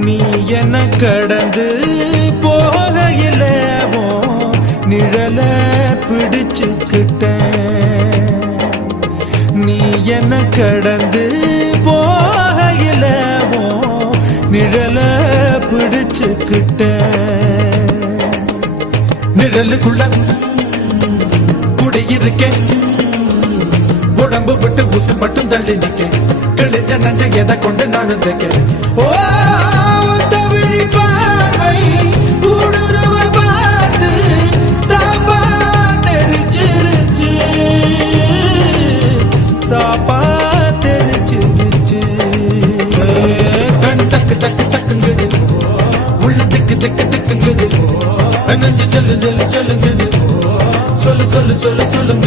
நீ என்ன கடந்து போகையில நிழல பிடிச்சுக்கிட்ட நீ என்ன கடந்து போகையில நிழல பிடிச்சுக்கிட்ட நிழலுக்குள்ள குடியிருக்கேன் உடம்பு விட்டு உசு மட்டும் தள்ளி நிக்க கிழிஞ்ச நஞ்ச எதை கொண்டு நானும் தைக்க ஓ தமிழ் பார்வை ஊடுருவ பார்த்து தாப்பா தெரிச்சிருச்சு தாப்பா தெரிச்சிருச்சு கண் தக்கு தக்கு தக்குங்குது உள்ள திக்கு திக்கு திக்குங்குது நெஞ்சு சொல்லு சொல்லு சொல்லுங்குது சொல்லு சொல்லு சொல்லு சொல்லுங்க